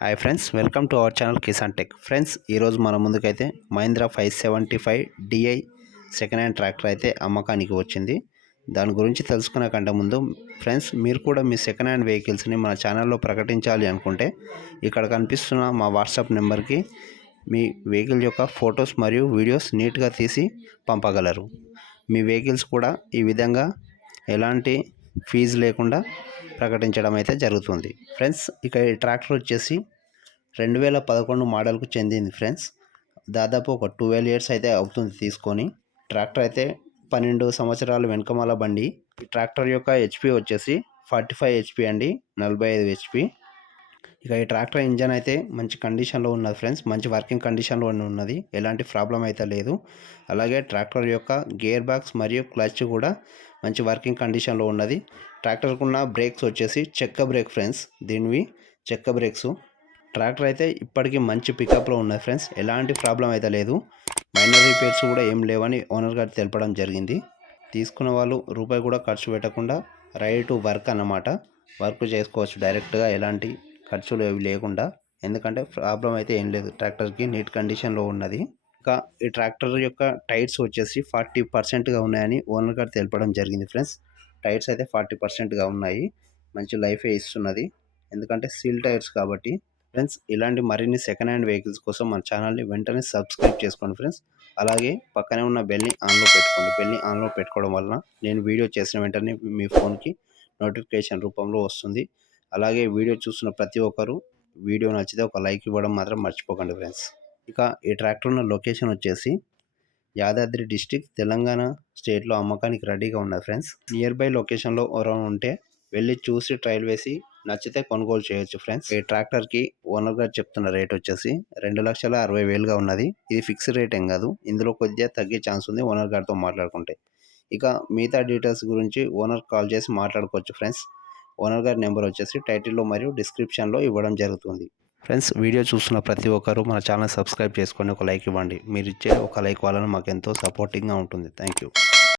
Hi friends, welcome to our channel Kisan tech. Friends, ఈరోజు మన ముందుకైతే Mahindra 575 DI second hand tractor అయితే అమ్మకానికి వచ్చింది. దాని గురించి తెలుసుకునే కంటే ముందు ఫ్రెండ్స్, మీరు కూడా మీ సెకండ్ హ్యాండ్ వెహికల్స్ని మన ఛానల్లో ప్రకటించాలి అనుకుంటే ఇక్కడ కనిపిస్తున్న మా వాట్సాప్ నెంబర్కి మీ వెహికల్ యొక్క ఫొటోస్ మరియు వీడియోస్ నీట్గా తీసి పంపగలరు. మీ వెహికల్స్ కూడా ఈ విధంగా ఎలాంటి ఫీజు లేకుండా ప్రకటించడం అయితే జరుగుతుంది. ఫ్రెండ్స్, ఇక ఈ ట్రాక్టర్ వచ్చేసి 2011 మోడల్కు చెందింది. ఫ్రెండ్స్, దాదాపు ఒక 12 ఇయర్స్ అయితే అవుతుంది తీసుకొని. ట్రాక్టర్ అయితే 12 సంవత్సరాలు వెనకమాల బండి. ఈ ట్రాక్టర్ యొక్క హెచ్పి వచ్చేసి 45 హెచ్పి అండి, 45 హెచ్పి. ఇక ఈ ట్రాక్టర్ ఇంజన్ అయితే మంచి కండిషన్లో ఉన్నది ఫ్రెండ్స్, మంచి వర్కింగ్ కండిషన్లో ఉన్నది, ఎలాంటి ప్రాబ్లం అయితే లేదు. అలాగే ట్రాక్టర్ యొక్క గేర్ బాక్స్ మరియు క్లచ్ కూడా మంచి వర్కింగ్ కండిషన్లో ఉన్నది. ట్రాక్టర్కు ఉన్న బ్రేక్స్ వచ్చేసి చెక్క బ్రేక్ ఫ్రెండ్స్, దీనివి చెక్క బ్రేక్స్. ట్రాక్టర్ అయితే ఇప్పటికీ మంచి పికప్లో ఉన్నది ఫ్రెండ్స్, ఎలాంటి ప్రాబ్లం అయితే లేదు. మైనర్ రిపేర్స్ కూడా ఏం లేవని ఓనర్ గారు తెలపడం జరిగింది. తీసుకున్న వాళ్ళు రూపాయి కూడా ఖర్చు పెట్టకుండా రెడీ టు వర్క్ అన్నమాట, వర్క్ చేసుకోవచ్చు డైరెక్ట్గా, ఎలాంటి ఖర్చులు ఏవి లేకుండా. ఎందుకంటే ప్రాబ్లం అయితే ఏం లేదు, ట్రాక్టర్కి నీట్ కండిషన్లో ఉన్నది. ఇంకా ఈ ట్రాక్టర్ యొక్క టైర్స్ వచ్చేసి 40%గా ఉన్నాయని ఓనర్ గారు తెలపడం జరిగింది ఫ్రెండ్స్. టైర్స్ అయితే 40%గా ఉన్నాయి, మంచి లైఫే ఇస్తున్నది, ఎందుకంటే సీల్ టైర్స్ కాబట్టి. ఫ్రెండ్స్, ఇలాంటి మరిన్ని సెకండ్ హ్యాండ్ వెహికల్స్ కోసం మన ఛానల్ని వెంటనే సబ్స్క్రైబ్ చేసుకోండి ఫ్రెండ్స్. అలాగే పక్కనే ఉన్న బెల్ని ఆన్లో పెట్టుకోండి. బెల్ని ఆన్లో పెట్టుకోవడం వలన నేను వీడియో చేసిన వెంటనే మీ ఫోన్కి నోటిఫికేషన్ రూపంలో వస్తుంది. అలాగే వీడియో చూస్తున్న ప్రతి ఒక్కరు వీడియో నచ్చితే ఒక లైక్ ఇవ్వడం మాత్రం మర్చిపోకండి ఫ్రెండ్స్. ఇక ఈ ట్రాక్టర్ ఉన్న లొకేషన్ వచ్చేసి యాదాద్రి డిస్టిక్, తెలంగాణ స్టేట్లో అమ్మకానికి రెడీగా ఉన్నది ఫ్రెండ్స్. నియర్ బై లొకేషన్లో ఎవరైనా ఉంటే వెళ్ళి చూసి ట్రయల్ వేసి నచ్చితే కొనుగోలు చేయొచ్చు ఫ్రెండ్స్. ఈ ట్రాక్టర్కి ఓనర్ గారు చెప్తున్న రేట్ వచ్చేసి 2,60,000గా ఉన్నది. ఇది ఫిక్స్డ్ రేట్ ఏం కాదు, ఇందులో కొద్దిగా తగ్గే ఛాన్స్ ఉంది ఓనర్ గారితో మాట్లాడుకుంటే. ఇక మిగతా డీటెయిల్స్ గురించి ఓనర్ కాల్ చేసి మాట్లాడుకోవచ్చు ఫ్రెండ్స్. ఓనర్ గారి నెంబర్ వచ్చేసి టైటిల్లో మరియు డిస్క్రిప్షన్లో ఇవ్వడం జరుగుతుంది. ఫ్రెండ్స్, వీడియో చూస్తున్న ప్రతి ఒక్కరూ మన ఛానల్ సబ్స్క్రైబ్ చేసుకొని ఒక లైక్ ఇవ్వండి. మీరు ఇచ్చే ఒక లైక్ వలన మాకు ఎంతో సపోర్టింగ్గా ఉంటుంది. Thank you.